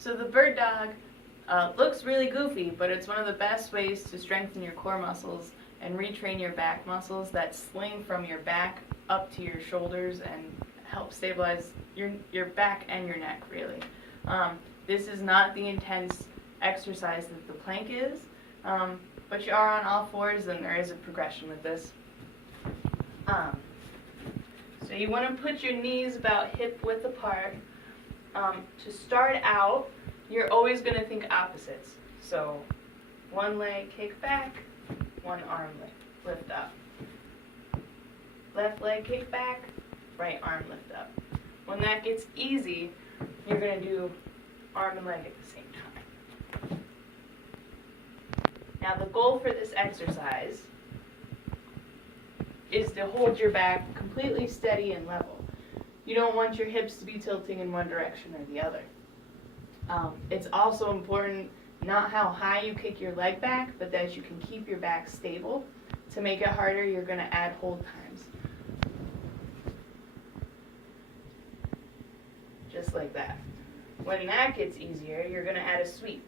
So the bird dog looks really goofy, but it's one of the best ways to strengthen your core muscles and retrain your back muscles that sling from your back up to your shoulders and help stabilize your back and your neck, really. This is not the intense exercise that the plank is, but you are on all fours and there is a progression with this. So you want to put your knees about hip width apart. To start out, you're always going to think opposites. So one leg kick back, one arm lift up. Left leg kick back, right arm lift up. When that gets easy, you're going to do arm and leg at the same time. Now the goal for this exercise is to hold your back completely steady and level. You don't want your hips to be tilting in one direction or the other. It's also important not how high you kick your leg back, but that you can keep your back stable. To make it harder, you're going to add hold times. Just like that. When that gets easier, you're going to add a sweep.